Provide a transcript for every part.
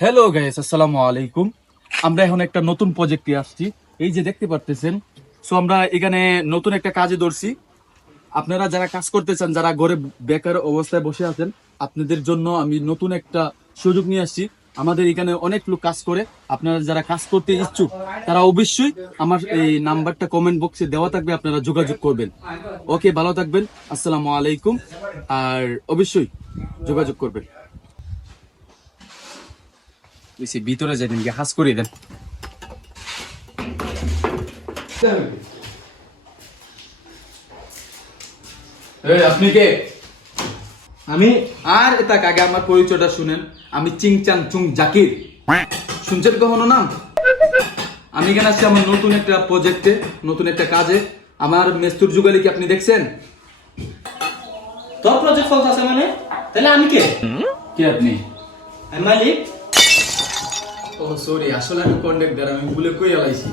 Hello guys, আসসালামু আলাইকুম। আমরা এখন একটা নতুন প্রজেক্টে আসছি, এই যে দেখতে পারতেছেন। সো আমরা এখানে নতুন একটা কাজে ধরছি। আপনারা যারা কাজ করতে চান, যারা ঘরে বেকার অবস্থায় বসে আছেন, আপনাদের জন্য আমি নতুন একটা সুযোগ নিয়ে আসছি। আমাদের এখানে অনেক লোক কাজ করে। আপনারা যারা কাজ করতে ইচ্ছুক, তারা অবশ্যই আমার এই নাম্বারটা কমেন্ট বক্সে দেওয়া থাকবে, আপনারা যোগাযোগ করবেন। ওকে, ভালো থাকবেন, আসসালামু আলাইকুম। আর অবশ্যই যোগাযোগ করবেন। বেশি ভিতরে যাবেন, গিয়ে হাস করে দেন। আপনি কে? আমি আর এটা আগে আমার পরিচয়টা শুনেন। আমি চিংচাং চুং জাকির, শুনছেন কখনো নাম? আমি এখানে আসছি আমার নতুন একটা প্রজেক্টে, নতুন একটা কাজে। আমার মেস্তুর যুগালি কি আপনি দেখছেন? তোর প্রজেক্ট চলতেছে মানে? তাহলে আমি কে? কে আপনি? আমি মালিক। ও সরি, আসলে আমি কন্ট্রাক্টর, আমি ভুলে কই আলাইছি।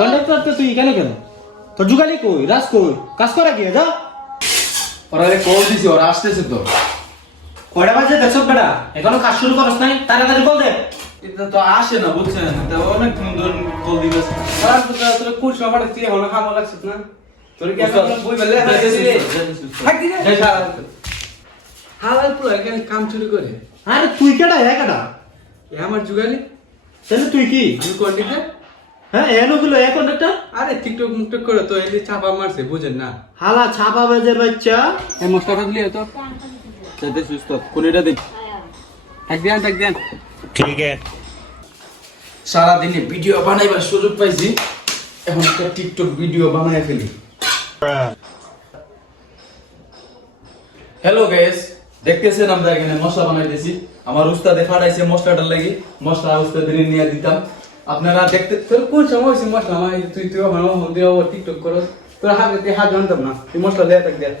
কন্ডাক্টর তো তুই কেন কেন? তোর যুগালি কই? রাজ কই? কাজ করা কি যা? ওরা কল দিছি, ওরা আসতেছে তো। কয়টা বাজে দেখছ বেটা? এখনো কাজ শুরু করছ নাই? তাড়াতাড়ি বল দে। এটা তো আসে না, বুঝছেন? তা অনেক সুন্দর কল দিবেছে। সারা পুরা তোর কোন সবারে তুই হলো খামো লাগছিস না? তোর কি এখন বই বেলে থাক দি জয় সারা। হালাল পুরো এখানে কাম চুরি করে। আরে তুই কেডা হে কেডা? এ আমার যুগালি, তাহলে তুই কি? আমি কন্ডিক্টর। হ্যাঁ এনো গুলো এ কন্ডাক্টর? আরে টিকটক মুকটক করে তো এলি চাপা মারছে, বুঝেন না? হালা ছাপা বেজের বাচ্চা। এই মশলাটা দিলি তো যাতে সুস্থ কোনটা দিন। এক দেন ঠিক আছে। সারাদিনে ভিডিও বানাইবার সুযোগ পাইছি, এখন একটা টিকটক ভিডিও বানায় ফেলি। হ্যালো গাইস, দেখতেছেন আমরা এখানে মশলা বানাইতেছি। আমার উস্তাদে ফাটাইছে মশলাটার লাগি, মশলা উস্তাদের নিয়ে দিতাম। আপনারা দেখতে। তোর কোন সময় হয়েছে মশলা আমার তুই তুই আমার দিয়ে টিকটক করো। তোর হাতে হাত জানতাম না, তুই মশলা দেয়া থাক দেয়া।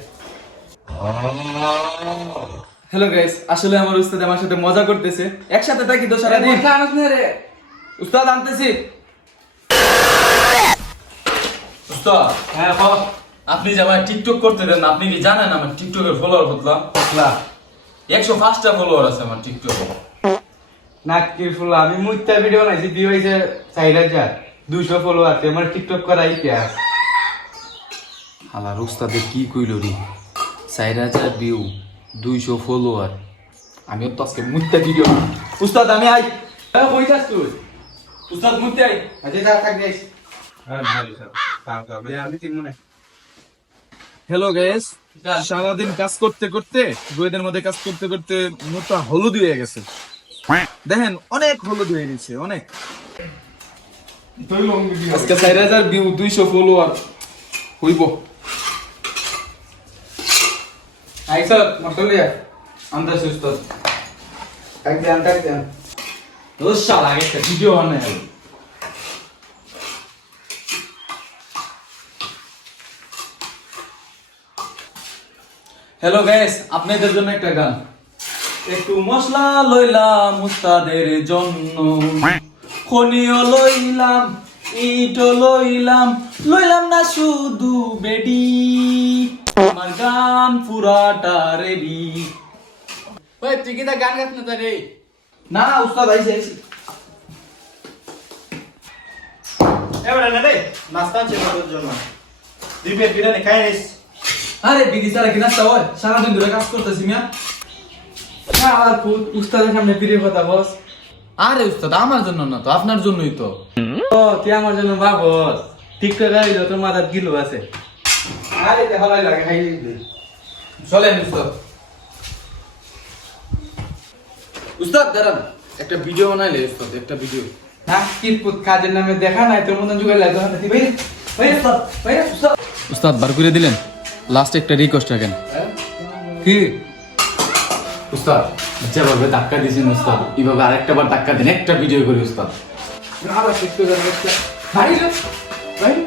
হ্যালো গাইস, আসলে আমার উস্তাদ আমার সাথে মজা করতেছে। একসাথে থাকি তো সারাদিন। মশলা আনস না রে। উস্তাদ আনতেছি। উস্তাদ, হ্যাঁ হ। আপনি যে আমার টিকটক করতে দেন, আপনি কি জানেন আমার টিকটকের ফলোয়ার কত? মশলা 105টা ফলোয়ার আছে আমার টিকটকে। নাকির ফুল আমি মুইতা ভিডিও বানাইছি, ভিউ হইছে 4000, 200 ফলো আছে আমার টিকটক করা ইতিহাস। হালার উস্তাদে কি কইল রে? 4000 ভিউ, 200 ফলোয়ার। আমিও তো আজকে মুত্তা ভিডিও। উস্তাদ আমি আই। হ্যাঁ কই যাস তুই? উস্তাদ মুত্তে আই। আজে যা থাক দেস। হ্যাঁ ভালো স্যার, কাম করবে আমি তিন মনে। হ্যালো গাইস, সারাদিন কাজ করতে করতে, রোদের মধ্যে কাজ করতে করতে মুখটা হলুদ হয়ে গেছে। দেখেন অনেক হলুদ হয়ে গেছে, অনেক। তুই লং ভিডিও আজকে 4000 ভিউ, 200 ফলোয়ার হইব। আইসা মশলা লিয়া। আন্দাজ উস্তাদ। টাক দেন। ও শালা একটা ভিডিও বানাই। হ্যালো গাইস, আপনাদের জন্য একটা গান। একটু মশলা লইলাম উস্তাদের জন্য, খনিও লইলাম, ইটও লইলাম, লইলাম না শুধু বেডি। আমার গান পুরাটা রেডি। ওই তুই কি তা গান গাছ না রে? না উস্তাদ আইছে। এবারে না রে নাস্তা আছে তোর জন্য। দুই প্লেট বিরিয়ানি খাই নিস। আরে বিদি সারা কি নাস্তা হয়? সারাদিন ধরে কাজ করতেছি মিয়া। আর উস্তাদের সামনে ফিরে কথা বস। আরে উস্তাদ আমার জন্য না তো, আপনার জন্যই তো। ও তুই আমার জন্য ভাবস। টিকটক আইলো তোর মাথার গিলো আছে। আরে দেখা লাগে খাই দিবি। চলেন উস্তাদ। উস্তাদ দাঁড়ান, একটা ভিডিও বানাইলে উস্তাদ, একটা ভিডিও। না কিরপুত কাজের নামে দেখা নাই তোর মতন যুগাল লাগে তখন তুই বাইরে বাইরে উস্তাদ বাইরে উস্তাদ। উস্তাদ বার করে দিলেন, লাস্ট একটা রিকোয়েস্ট রাখেন। কি উস্তাদ যেভাবে ধাক্কা দিয়েছেন উস্তাদ, এইভাবে আরেকটা বার ধাক্কা দিন, একটা ভিডিও করি উস্তাদ। আবার টিকটক বাইরে বাইরে